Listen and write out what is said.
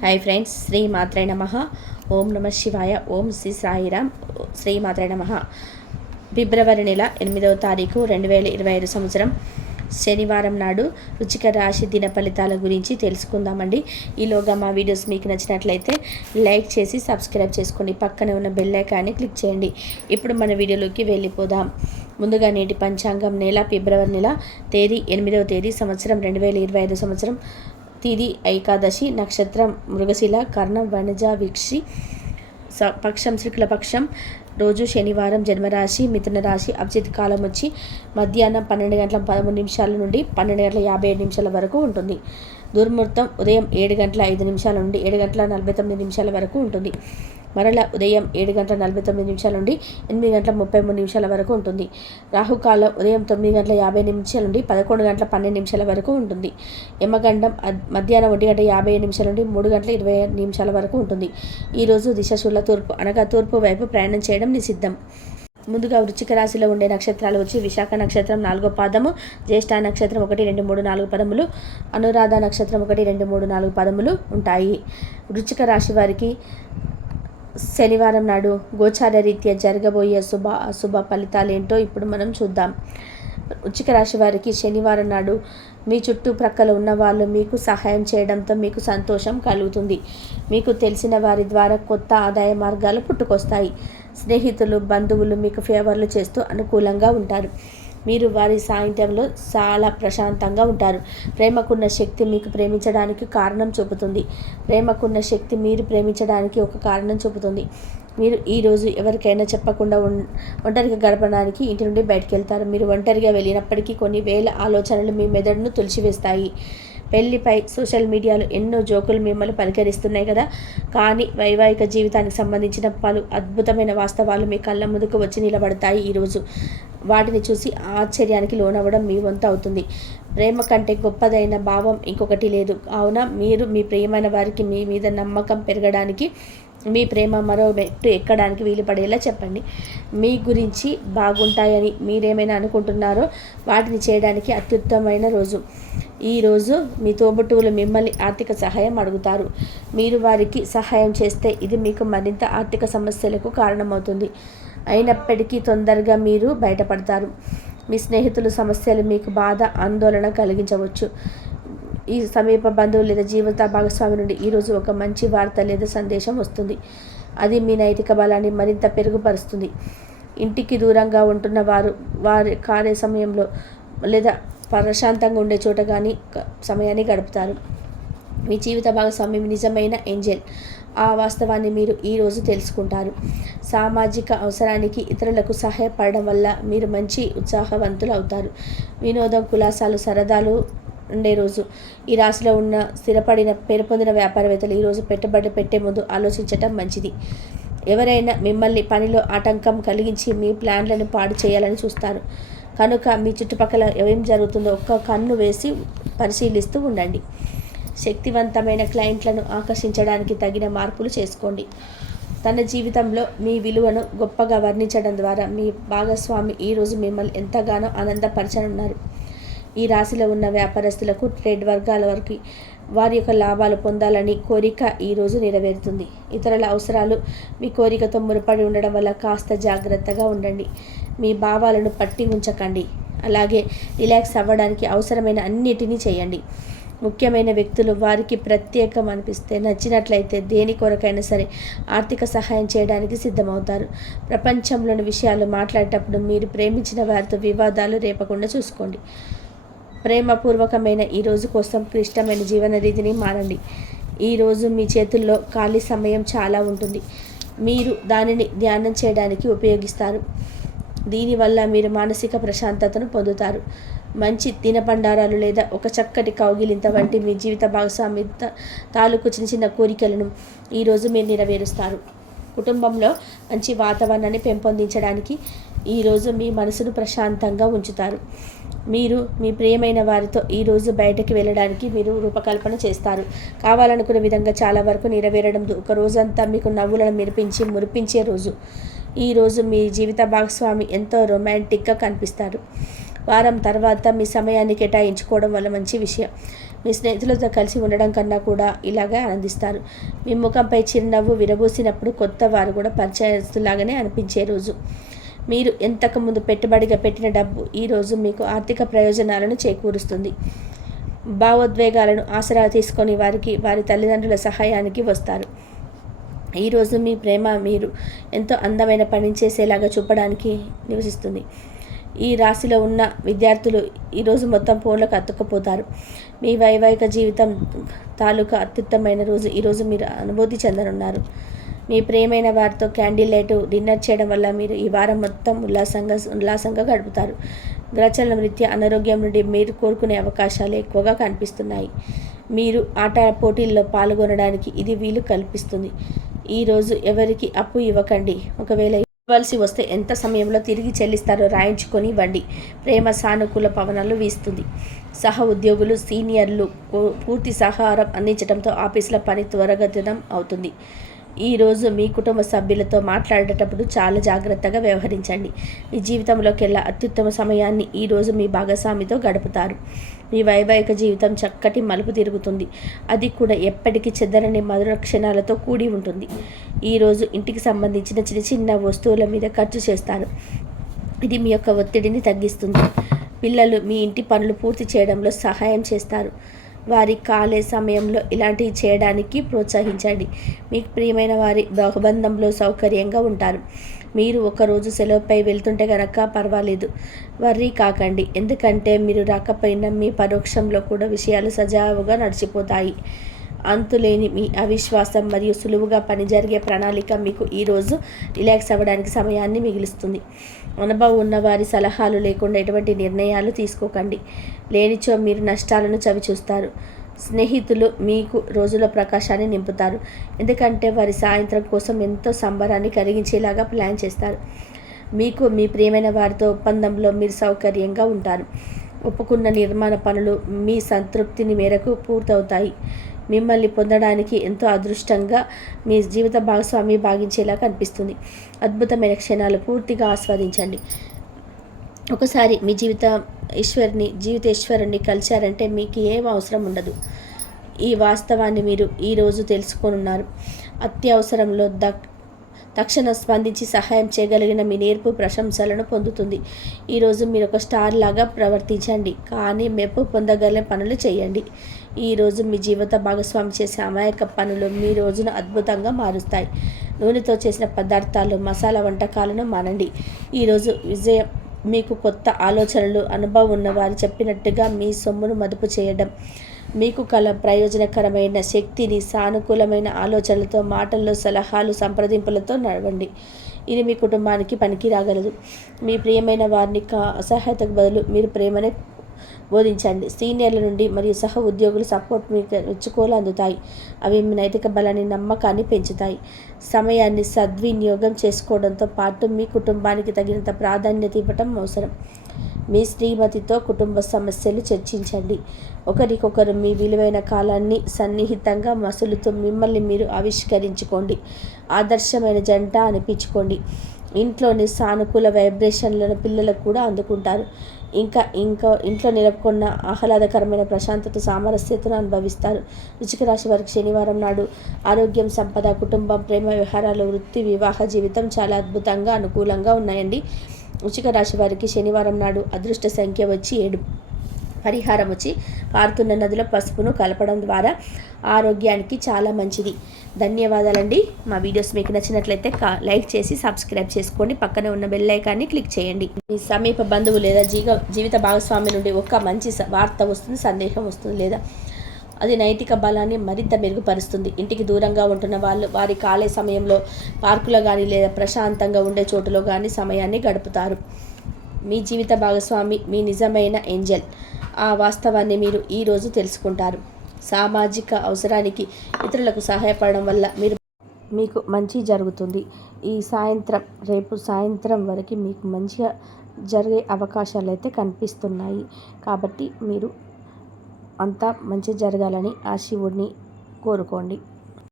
Hi friends, Shri మాత్రే నమః. ఓం నమ శివాయ. ఓం శ్రీ సాయిరామ్. శ్రీ మాత్రే నమః. ఫిబ్రవరి నెల 8వ తారీఖు 2025 సంవత్సరం శనివారం నాడు రుచిక రాశి దిన ఫలితాల గురించి తెలుసుకుందామండి. ఈలోగా మా వీడియోస్ మీకు నచ్చినట్లయితే లైక్ చేసి సబ్స్క్రైబ్ చేసుకోండి. పక్కనే ఉన్న బెల్ ఐకాన్ని క్లిక్ చేయండి. ఇప్పుడు మన వీడియోలోకి వెళ్ళిపోదాం. ముందుగా నేటి పంచాంగం నెల ఫిబ్రవరి నెల తేదీ 8వ తేదీ సంవత్సరం 2025 సంవత్సరం తిది ఏకాదశి, నక్షత్రం మృగశిల, కర్ణం వనజ వీక్షి, పక్షం శుక్లపక్షం, రోజు శనివారం, జన్మరాశి మిథున రాశి, అభిజిత్ కాలం వచ్చి మధ్యాహ్నం 12:13 నుండి 12:57 వరకు ఉంటుంది. దుర్ముహూర్తం ఉదయం 7:05 నుండి 7:49 వరకు ఉంటుంది. మరల ఉదయం 7:49 నుండి 8:33 వరకు ఉంటుంది. రాహుకాలం ఉదయం 9:50 నుండి 11:12 వరకు ఉంటుంది. యమగండం మధ్యాహ్నం 1:57 నుండి 3:20 వరకు ఉంటుంది. ఈరోజు దిశశూల తూర్పు అనగా తూర్పు వైపు ప్రయాణం చేయడం నిషిద్ధం. ముందుగా వృశ్చిక రాశిలో ఉండే నక్షత్రాలు వచ్చి విశాఖ నక్షత్రం 4వ పాదము, జ్యేష్ఠ నక్షత్రం 1, 2, 3, 4 పదములు, అనురాధ నక్షత్రం 1, 2, 3, 4 పదములు ఉంటాయి. వృశ్చిక రాశి వారికి శనివారం నాడు గోచార రీత్యా జరగబోయే అశుభ ఫలితాలు ఏంటో ఇప్పుడు మనం చూద్దాం. వృశ్చిక రాశి వారికి శనివారం నాడు మీ చుట్టుప్రక్కల ఉన్న వాళ్ళు మీకు సహాయం చేయడంతో మీకు సంతోషం కలుగుతుంది. మీకు తెలిసిన వారి ద్వారా కొత్త ఆదాయ మార్గాలు పుట్టుకొస్తాయి. స్నేహితులు, బంధువులు మీకు ఫేవర్లు చేస్తూ అనుకూలంగా ఉంటారు. మీరు వారి సాయంత్యంలో చాలా ప్రశాంతంగా ఉంటారు. ప్రేమకున్న శక్తి మీకు ప్రేమించడానికి కారణం చూపుతుంది. ప్రేమకున్న శక్తి మీరు ప్రేమించడానికి ఒక కారణం చూపుతుంది. మీరు ఈరోజు ఎవరికైనా చెప్పకుండా ఒంటరిగా గడపడానికి ఇంటి నుండి బయటకు వెళ్తారు. మీరు ఒంటరిగా వెళ్ళినప్పటికీ కొన్ని వేల ఆలోచనలు మీ మెదడును తుడిచివేస్తాయి. పెళ్లిపై సోషల్ మీడియాలో ఎన్నో జోకులు మిమ్మల్ని పలకరిస్తున్నాయి కదా, కానీ వైవాహిక జీవితానికి సంబంధించిన పలు అద్భుతమైన వాస్తవాలు మీ కళ్ళ ముందుకు వచ్చి నిలబడతాయి. ఈరోజు వాటిని చూసి ఆశ్చర్యానికి లోనవ్వడం మీ వంతు అవుతుంది. ప్రేమ కంటే గొప్పదైన భావం ఇంకొకటి లేదు. కావున మీరు మీ ప్రియమైన వారికి మీ మీద నమ్మకం పెరగడానికి, మీ ప్రేమ మరో మెట్టు ఎక్కడానికి వీలు పడేలా చెప్పండి. మీ గురించి బాగుంటాయని మీరేమైనా అనుకుంటున్నారో వాటిని చేయడానికి అత్యుత్తమైన రోజు. ఈరోజు మీ తోబుట్టువులు మిమ్మల్ని ఆర్థిక సహాయం అడుగుతారు. మీరు వారికి సహాయం చేస్తే ఇది మీకు మరింత ఆర్థిక సమస్యలకు కారణమవుతుంది. అయినప్పటికీ తొందరగా మీరు బయటపడతారు. మీ స్నేహితుల సమస్యలు మీకు బాధ, ఆందోళన కలిగించవచ్చు. ఈ సమీప బంధువు లేదా జీవిత భాగస్వామి నుండి ఈరోజు ఒక మంచి వార్త లేదా సందేశం వస్తుంది. అది మీ నైతిక బలాన్ని మరింత పెరుగుపరుస్తుంది. ఇంటికి దూరంగా ఉంటున్న వారి కార్య సమయంలో లేదా ప్రశాంతంగా ఉండే చోట కానీ సమయాన్ని గడుపుతారు. మీ జీవిత భాగస్వామి నిజమైన ఏంజెల్. ఆ వాస్తవాన్ని మీరు ఈరోజు తెలుసుకుంటారు. సామాజిక అవసరానికి ఇతరులకు సహాయపడడం వల్ల మీరు మంచి ఉత్సాహవంతులు అవుతారు. వినోదం, కులాసాలు, సరదాలు ఉండే రోజు. ఈ రాశిలో ఉన్న స్థిరపడిన పేరు పొందిన వ్యాపారవేత్తలు ఈరోజు పెట్టుబడి పెట్టే ముందు ఆలోచించటం మంచిది. ఎవరైనా మిమ్మల్ని పనిలో ఆటంకం కలిగించి మీ ప్లాన్లను పాడు చేయాలని చూస్తారు. కనుక మీ చుట్టుపక్కల ఏం జరుగుతుందో ఒక్క కన్ను వేసి పరిశీలిస్తూ ఉండండి. శక్తివంతమైన క్లయింట్లను ఆకర్షించడానికి తగిన మార్పులు చేసుకోండి. తన జీవితంలో మీ విలువను గొప్పగా వర్ణించడం ద్వారా మీ భాగస్వామి ఈరోజు మిమ్మల్ని ఎంతగానో ఆనందపరచనున్నారు. ఈ రాశిలో ఉన్న వ్యాపారస్తులకు, ట్రేడ్ వర్గాల వారికి వారి యొక్క లాభాలు పొందాలని కోరిక ఈరోజు నెరవేరుతుంది. ఇతరుల అవసరాలు మీ కోరికతో ముడిపడి ఉండడం వల్ల కాస్త జాగ్రత్తగా ఉండండి. మీ భావాలను పట్టి ఉంచకండి. అలాగే రిలాక్స్ అవ్వడానికి అవసరమైన అన్నిటినీ చేయండి. ముఖ్యమైన వ్యక్తులు వారికి ప్రత్యేకం అనిపిస్తే నచ్చినట్లయితే దేని కొరకైనా సరే ఆర్థిక సహాయం చేయడానికి సిద్ధమవుతారు. ప్రపంచంలోని విషయాలు మాట్లాడేటప్పుడు మీరు ప్రేమించిన వారితో వివాదాలు రేపకుండా చూసుకోండి. ప్రేమపూర్వకమైన ఈ రోజు కోసం క్లిష్టమైన జీవన రీతిని మారండి. ఈరోజు మీ చేతుల్లో ఖాళీ సమయం చాలా ఉంటుంది. మీరు దానిని ధ్యానం చేయడానికి ఉపయోగిస్తారు. దీనివల్ల మీరు మానసిక ప్రశాంతతను పొందుతారు. మంచి తినబండారాలు లేదా ఒక చక్కటి కౌగిలింత వంటి మీ జీవిత భాగస్వామి తాలూకు చిన్న చిన్న కోరికలను ఈరోజు మీరు నెరవేరుస్తారు. కుటుంబంలో మంచి వాతావరణాన్ని పెంపొందించడానికి ఈరోజు మీ మనసును ప్రశాంతంగా ఉంచుతారు. మీరు మీ ప్రియమైన వారితో ఈరోజు బయటకు వెళ్ళడానికి మీరు రూపకల్పన చేస్తారు. కావాలనుకునే విధంగా చాలా వరకు నెరవేరడం ఒక రోజంతా మీకు నవ్వులను మురిపించే రోజు. ఈరోజు మీ జీవిత భాగస్వామి ఎంతో రొమాంటిక్గా కనిపిస్తారు. వారం తర్వాత మీ సమయాన్ని కేటాయించుకోవడం వల్ల మంచి విషయం. మీ స్నేహితులతో కలిసి ఉండడం కన్నా కూడా ఇలాగే ఆనందిస్తారు. మీ ముఖంపై చిరునవ్వు విరబూసినప్పుడు కొత్త వారు కూడా పరిచయస్తులాగానే అనిపించే రోజు. మీరు ఎంతకుముందు పెట్టుబడిగా పెట్టిన డబ్బు ఈరోజు మీకు ఆర్థిక ప్రయోజనాలను చేకూరుస్తుంది. భావోద్వేగాలను ఆసరా తీసుకొని వారి తల్లిదండ్రుల సహాయానికి వస్తారు. ఈరోజు మీ ప్రేమ మీరు ఎంతో అందమైన పని చేసేలాగా చూపడానికి నివసిస్తుంది. ఈ రాశిలో ఉన్న విద్యార్థులు ఈరోజు మొత్తం ఫోన్లకు అతుక్కుపోతారు. మీ వైవాహిక జీవితం తాలూకా అత్యుత్తమైన రోజు ఈరోజు మీరు అనుభూతి చెందనున్నారు. మీ ప్రియమైన వారితో క్యాండిల్ లైట్ డిన్నర్ చేయడం వల్ల మీరు ఈ వారం మొత్తం ఉల్లాసంగా గడుపుతారు. గ్రహచలనం రీత్యా అనారోగ్యం నుండి మీరు కోరుకునే అవకాశాలు ఎక్కువగా కనిపిస్తున్నాయి. మీరు ఆట పోటీల్లో పాల్గొనడానికి ఇది వీలు కల్పిస్తుంది. ఈరోజు ఎవరికి అప్పు ఇవ్వకండి. ఒకవేళ ఇవ్వాల్సి వస్తే ఎంత సమయంలో తిరిగి చెల్లిస్తారో రాయించుకొని ఇవ్వండి. ప్రేమ సానుకూల పవనాలు వీస్తుంది. సహ ఉద్యోగులు సీనియర్లు పూర్తి సహకారం అందించడంతో ఆఫీసుల పని త్వరగతినం అవుతుంది. ఈరోజు మీ కుటుంబ సభ్యులతో మాట్లాడేటప్పుడు చాలా జాగ్రత్తగా వ్యవహరించండి. మీ జీవితంలోకెల్లా అత్యుత్తమ సమయాన్ని ఈరోజు మీ భాగస్వామితో గడుపుతారు. మీ వైవాహిక జీవితం చక్కటి మలుపు తిరుగుతుంది. అది కూడా ఎప్పటికీ చెదరని మధుర క్షణాలతో కూడి ఉంటుంది. ఈరోజు ఇంటికి సంబంధించిన చిన్న చిన్న వస్తువుల మీద ఖర్చు చేస్తారు. ఇది మీ యొక్క ఒత్తిడిని తగ్గిస్తుంది. పిల్లలు మీ ఇంటి పనులు పూర్తి చేయడంలో సహాయం చేస్తారు. వారి ఖాళీ సమయంలో ఇలాంటివి చేయడానికి ప్రోత్సహించండి. మీకు ప్రియమైన వారి బహుబంధంలో సౌకర్యంగా ఉంటారు. మీరు ఒకరోజు సెలవుపై వెళ్తుంటే కనుక పర్వాలేదు, వర్రీ కాకండి. ఎందుకంటే మీరు రాకపోయినా మీ పరోక్షంలో కూడా విషయాలు సజావుగా నడిచిపోతాయి. అంతులేని మీ అవిశ్వాసం మరియు సులువుగా పని జరిగే ప్రణాళిక మీకు ఈరోజు రిలాక్స్ అవ్వడానికి సమయాన్ని మిగులుస్తుంది. అనుభవం ఉన్న వారి సలహాలు లేకుండా ఎటువంటి నిర్ణయాలు తీసుకోకండి. లేనిచో మీరు నష్టాలను చవిచూస్తారు. స్నేహితులు మీకు రోజుల ప్రకాశాన్ని నింపుతారు. ఎందుకంటే వారి సాయంత్రం కోసం ఎంతో సంబరాన్ని కలిగించేలాగా ప్లాన్ చేస్తారు. మీకు మీ ప్రియమైన వారితో ఒప్పందంలో మీరు సౌకర్యంగా ఉంటారు. ఒప్పుకున్న నిర్మాణ పనులు మీ సంతృప్తిని మేరకు పూర్తవుతాయి. మిమ్మల్ని పొందడానికి ఎంతో అదృష్టంగా మీ జీవిత భాగస్వామి భావించేలా కనిపిస్తుంది. అద్భుతమైన క్షణాలు పూర్తిగా ఆస్వాదించండి. ఒకసారి మీ జీవితేశ్వరుని కలిశారంటే మీకు ఏం అవసరం ఉండదు. ఈ వాస్తవాన్ని మీరు ఈరోజు తెలుసుకోనున్నారు. అత్యవసరంలో తక్షణం స్పందించి సహాయం చేయగలిగిన మీ నేర్పు ప్రశంసలను పొందుతుంది. ఈరోజు మీరు ఒక స్టార్ లాగా ప్రవర్తించండి, కానీ మెప్పు పొందగల పనులు చేయండి. ఈరోజు మీ జీవిత భాగస్వామి చేసే అమాయక పనులు మీ రోజును అద్భుతంగా మారుస్తాయి. నూనెతో చేసిన పదార్థాలు, మసాలా వంటకాలను మానండి. ఈరోజు విజయం మీకు కొత్త ఆలోచనలు, అనుభవం ఉన్నవారు చెప్పినట్టుగా మీ సొమ్మును మదుపు చేయడం, మీకు ప్రయోజనకరమైన శక్తిని, సానుకూలమైన ఆలోచనలతో, మాటల్లో, సలహాలు, సంప్రదింపులతో నడవండి. ఇది మీ కుటుంబానికి పనికి రాగలదు. మీ ప్రియమైన వారిని అసహాయతకు బదులు మీరు ప్రేమనే బోధించండి. సీనియర్ల నుండి మరియు సహ ఉద్యోగుల సపోర్ట్ మీకు మెచ్చుకోలు అందుతాయి. అవి మీ నైతిక బలాన్ని, నమ్మకాన్ని పెంచుతాయి. సమయాన్ని సద్వినియోగం చేసుకోవడంతో పాటు మీ కుటుంబానికి తగినంత ప్రాధాన్యత ఇవ్వటం అవసరం. మీ శ్రీమతితో కుటుంబ సమస్యలు చర్చించండి. ఒకరికొకరు మీ విలువైన కాలాన్ని సన్నిహితంగా మసులుతూ మిమ్మల్ని మీరు ఆవిష్కరించుకోండి. ఆదర్శమైన జంట అనిపించుకోండి. ఇంట్లోని సానుకూల వైబ్రేషన్లను పిల్లలకు కూడా అందుకుంటారు. ఇంకా ఇంట్లో నెలకొన్న ఆహ్లాదకరమైన ప్రశాంతత, సామరస్యతను అనుభవిస్తారు. వృశ్చిక రాశి వారికి శనివారం నాడు ఆరోగ్యం, సంపద, కుటుంబం, ప్రేమ వ్యవహారాలు, వృత్తి, వివాహ జీవితం చాలా అద్భుతంగా అనుకూలంగా ఉన్నాయండి. వృశ్చిక రాశి వారికి శనివారం నాడు అదృష్ట సంఖ్య వచ్చి 7. పరిహారం వచ్చి పారుతున్న నదిలో పసుపును కలపడం ద్వారా ఆరోగ్యానికి చాలా మంచిది. ధన్యవాదాలండి. మా వీడియోస్ మీకు నచ్చినట్లయితే లైక్ చేసి సబ్స్క్రైబ్ చేసుకోండి. పక్కనే ఉన్న బెల్ ఐకాన్ని క్లిక్ చేయండి. మీ సమీప బంధువు లేదా జీవిత భాగస్వామి నుండి ఒక మంచి వార్త వస్తుంది, సందేశం వస్తుంది, లేదా అది నైతిక బలాన్ని మరింత మెరుగుపరుస్తుంది. ఇంటికి దూరంగా ఉంటున్న వాళ్ళు వారి ఖాళీ సమయంలో పార్కులో కానీ లేదా ప్రశాంతంగా ఉండే చోటులో కానీ సమయాన్ని గడుపుతారు. మీ జీవిత భాగస్వామి మీ నిజమైన ఏంజెల్. ఆ వాస్తవాన్ని మీరు ఈరోజు తెలుసుకుంటారు. సామాజిక అవసరానికి ఇతరులకు సహాయపడడం వల్ల మీకు మంచి జరుగుతుంది. రేపు సాయంత్రం వరకు మీకు మంచిగా జరిగే అవకాశాలు అయితే కనిపిస్తున్నాయి. కాబట్టి మీరు అంతా మంచి జరగాలని ఆ శివుడిని కోరుకోండి.